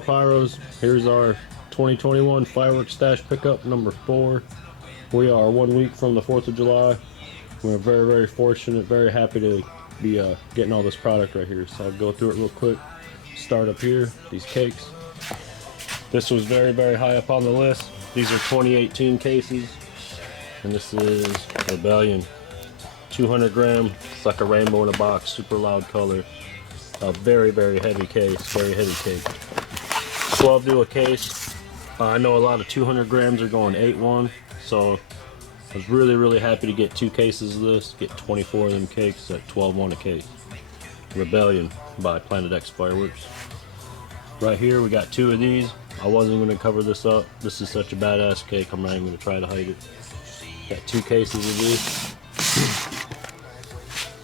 up, Pyros? Here's our 2021 Firework Stash pickup number 4. We are 1 week from the 4th of July. We're very, very fortunate, very happy to be getting all this product right here. So I'll go through it real quick. Start up here, these cakes. This was very, very high up on the list. These are 2018 cases. And this is Rebellion. 200 gram, it's like a rainbow in a box, super loud color. A very, very heavy case, very heavy cake. 12 to a case. I know a lot of 200 grams are going 8-1, so I was really, really happy to get 2 cases of this, get 24 of them cakes at 12-1 a case. Rebellion by Planet X Fireworks. Right here we got 2 of these. I wasn't going to cover this up. This is such a badass cake, I'm not even going to try to hide it. Got 2 cases of these.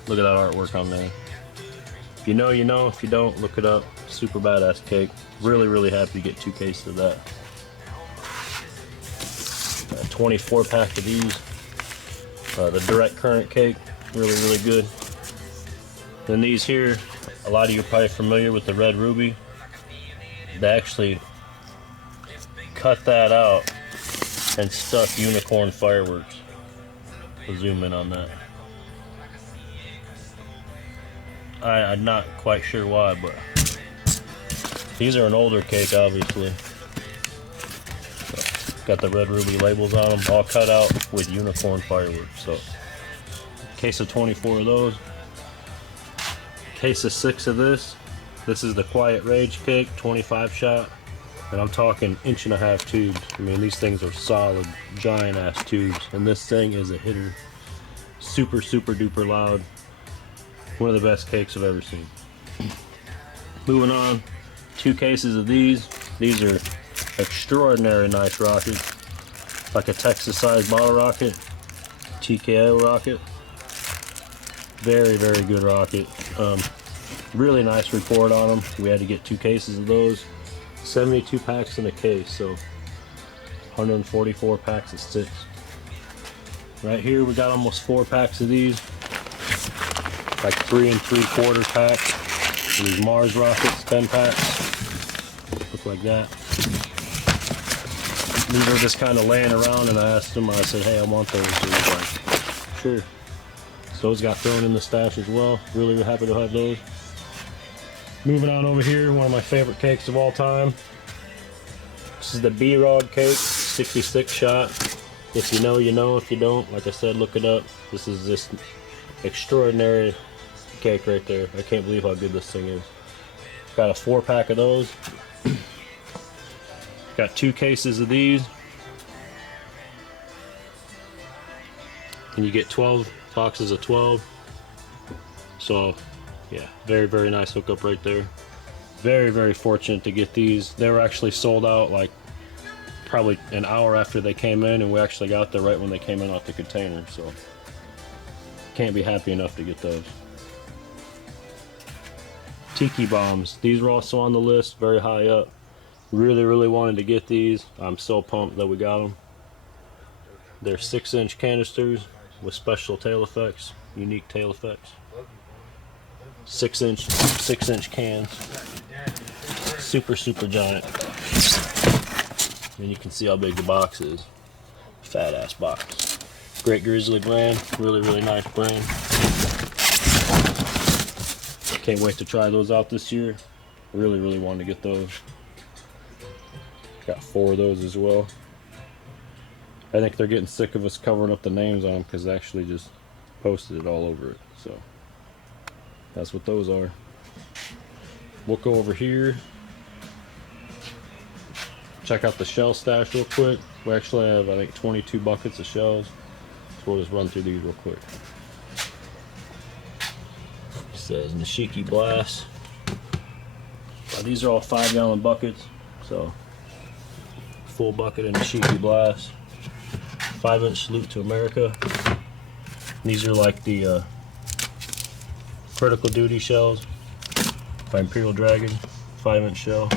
Look at that artwork on there. If you know, you know. If you don't, look it up. Super badass cake. Really, really happy to get 2 cases of that. Got a 24 pack of these. The direct current cake. Really, really good. Then these here, a lot of you are probably familiar with the red ruby. They actually cut that out and stuck unicorn fireworks. I'll zoom in on that. I'm not quite sure why, but these are an older cake, obviously. So, got the red ruby labels on them, all cut out with unicorn fireworks. So, case of 24 of those. Case of 6 of this. This is the Quiet Rage cake, 25 shot, and I'm talking 1.5 inch tubes. I mean, these things are solid, giant ass tubes, and this thing is a hitter. Super, super duper loud. One of the best cakes I've ever seen. Moving on, 2 cases of these. These are extraordinary nice rockets. Like a Texas-sized bottle rocket. TKO rocket. Very, very good rocket. Really nice report on them. We had to get 2 cases of those. 72 packs in a case, so 144 packs of 6. Right here we got almost 4 packs of these. Like 3 3/4 packs. These Mars rockets, 10 packs. Look like that. These were just kind of laying around, and I asked them, I said, hey, I want those. So he was like, sure. So those got thrown in the stash as well. Really, really happy to have those. Moving on over here, one of my favorite cakes of all time. This is the PYRO cake, 66 shot. If you know, you know. If you don't, like I said, look it up. This is just extraordinary cake right there. I can't believe how good this thing is. Got a 4 pack of those. Got 2 cases of these. And you get 12 boxes of 12. So yeah, very, very nice hookup right there. Very, very fortunate to get these. They were actually sold out like probably an hour after they came in, and we actually got there right when they came in off the container. So can't be happy enough to get those. Tiki bombs. These were also on the list, very high up. Really, really wanted to get these. I'm so pumped that we got them. They're 6-inch canisters with special tail effects, unique tail effects. 6-inch cans. Super, super giant. And you can see how big the box is. Fat ass box. Great Grizzly brand, really, really nice brand. Can't wait to try those out this year. Really, really wanted to get those. Got 4 of those as well. I think they're getting sick of us covering up the names on them because they actually just posted it all over it. So that's what those are. We'll go over here. Check out the shell stash real quick. We actually have, I think, 22 buckets of shells. So we'll just run through these real quick. It says Nishiki Blast. These are all 5-gallon buckets. So full bucket of Nishiki Blast. 5-inch Salute to America. These are like the critical duty shells by Imperial Dragon. 5-inch shell.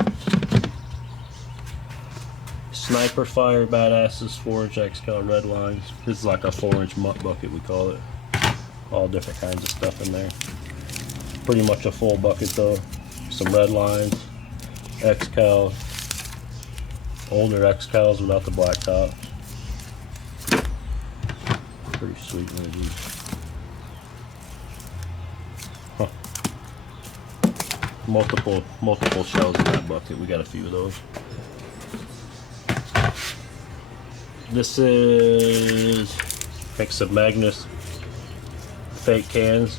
Sniper Fire Badasses 4-inch XCal red lines. This is like a 4-inch mutt bucket, we call it. All different kinds of stuff in there. Pretty much a full bucket though. Some red lines. X-Cows. Older X-Cows without the black top. Pretty sweet one of these. Huh. Multiple shells in that bucket. We got a few of those. This is mix of Magnus fake cans.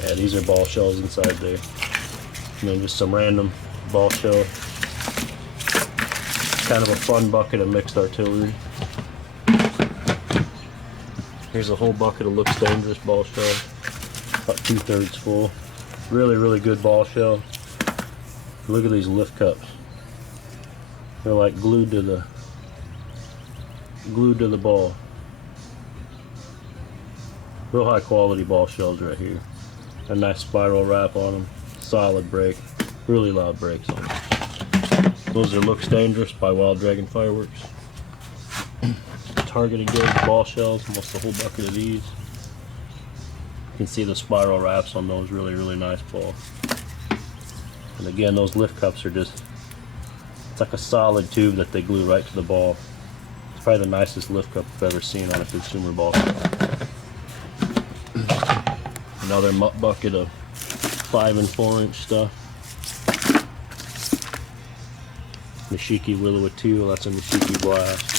Yeah, these are ball shells inside there. And then just some random ball shell. Kind of a fun bucket of mixed artillery. Here's a whole bucket of Looks Dangerous ball shell. About 2/3 full. Really good ball shell. Look at these lift cups. They're like glued to the ball. Real high quality ball shells right here. A nice spiral wrap on them. Solid break. Really loud breaks on them. Those are Looks Dangerous by Wild Dragon Fireworks. Target Engage ball shells. Almost the whole bucket of these. You can see the spiral wraps on those. Really nice ball. And again, those lift cups are just, it's like a solid tube that they glue right to the ball. It's probably the nicest lift cup I've ever seen on a consumer ball shell. Another bucket of 5 and 4 inch stuff. Nishiki Willow Teal, that's a Nishiki Blast.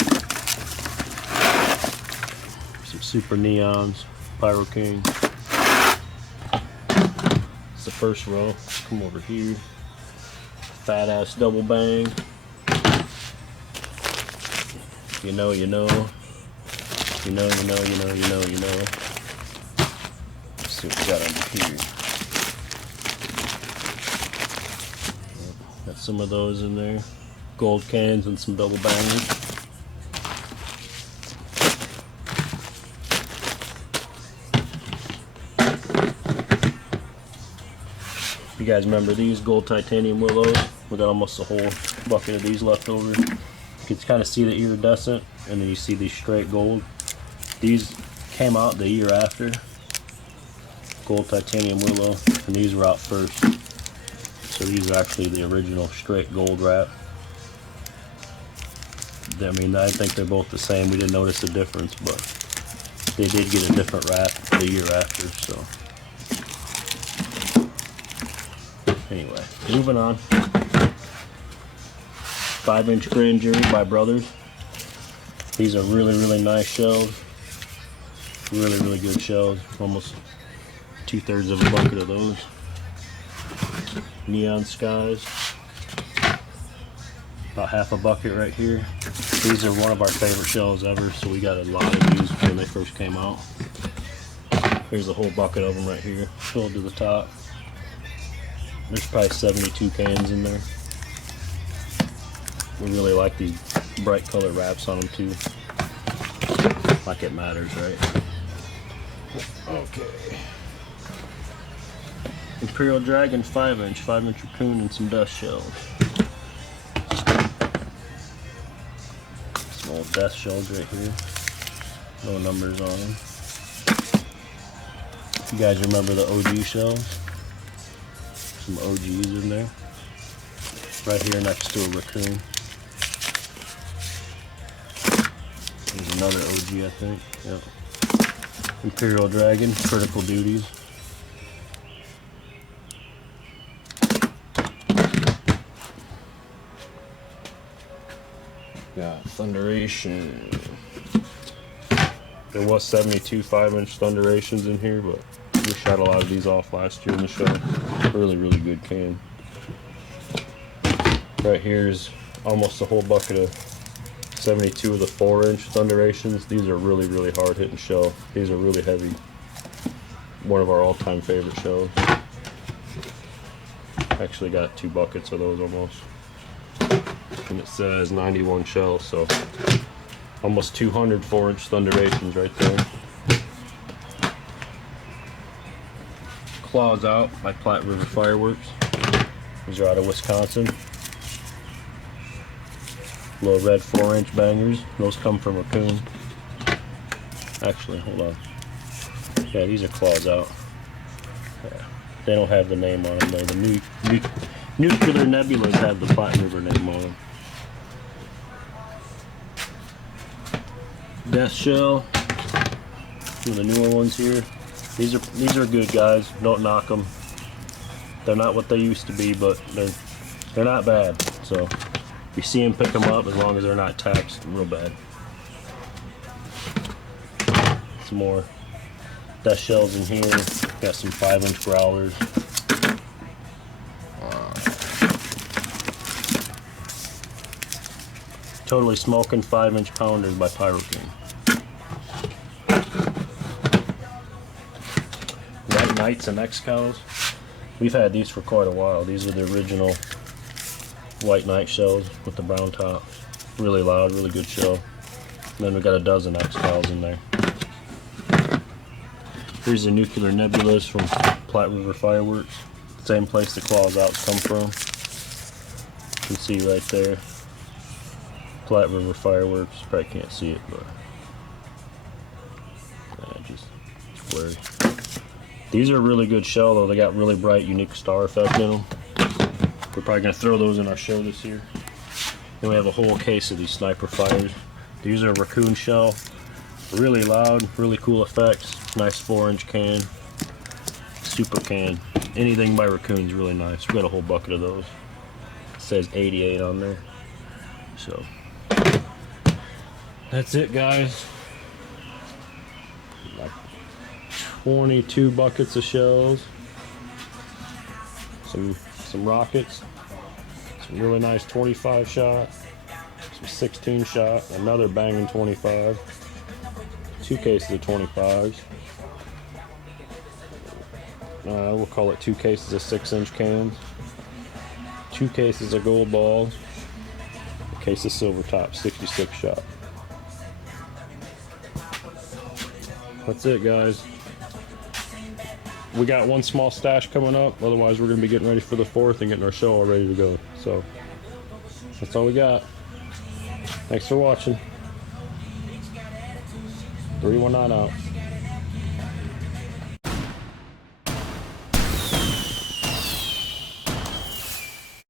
Some Super Neons, Pyro King. It's the first row. Come over here. Fat ass double bang. You know. Let's see what we got under here. Got some of those in there. Gold cans and some double bangers. You guys remember these gold titanium willows? We got almost a whole bucket of these left over. You can kind of see the iridescent, and then you see these straight gold. These came out the year after. Gold titanium willow, and these were out first. So these are actually the original straight gold wrap. I mean, I think they're both the same. We didn't notice the difference, but they did get a different wrap the year after, so. Anyway, moving on. 5-inch Grand Jury by Brothers. These are really nice shells. Really good shells. Almost 2/3 of a bucket of those. Neon Skies. About half a bucket right here. These are one of our favorite shells ever, so we got a lot of these when they first came out. Here's a whole bucket of them right here, filled to the top. There's probably 72 cans in there. We really like these bright color wraps on them too. Like it matters, right? Okay. Imperial Dragon 5-inch raccoon and some dust shells. Some old dust shells right here. No numbers on them. You guys remember the OG shells? Some OGs in there. Right here next to a raccoon. There's another OG, I think. Yep. Imperial Dragon, Critical Duties. Got Thunderation. There was 72 5-inch Thunderations in here, but we shot a lot of these off last year in the show. Really good can. Right here is almost a whole bucket of 72 of the 4-inch Thunderations. These are really hard hitting shell. These are really heavy. One of our all-time favorite shells. Actually got 2 buckets of those almost. And it says 91 shells, so almost 200 4-inch Thunderations right there. Claws Out by Platte River Fireworks. These are out of Wisconsin. Little red 4-inch bangers. Those come from Raccoon. Actually, hold on. Yeah, these are Claws Out. Yeah, they don't have the name on them though. The Nuclear nebulas have the Platte River name on them. Death shell. Some of the newer ones here. These are good, guys. Don't knock them. They're not what they used to be, but they're not bad. So if you see them, pick them up, as long as they're not taxed real bad. Some more death shells in here. Got some 5-inch growlers. Totally Smoking 5-inch pounders by PYRO. White Knights and X-Cows. We've had these for quite a while. These are the original White Knight shells with the brown tops. Really loud, really good shell. And then we got a dozen X-Cows in there. Here's the nuclear nebulas from Platte River Fireworks. Same place the claws outs come from. You can see right there. Platte River Fireworks. You probably can't see it, but it's blurry. These are a really good shell though. They got really bright, unique star effect in them. We're probably gonna throw those in our show this year. Then we have a whole case of these sniper fires. These are a raccoon shell. Really loud, really cool effects. Nice 4-inch can. Super can. Anything by Raccoon's really nice. We got a whole bucket of those. It says 88 on there. So that's it, guys. Like 22 buckets of shells. Some rockets. Some really nice 25 shot. Some 16 shot. Another banging 25. 2 cases of 25s. We'll call it 2 cases of 6-inch cans. 2 cases of gold balls. A case of silver top, 66 shot. That's it, guys. We got one small stash coming up. Otherwise, we're going to be getting ready for the 4th and getting our show all ready to go. So that's all we got. Thanks for watching. 319 out.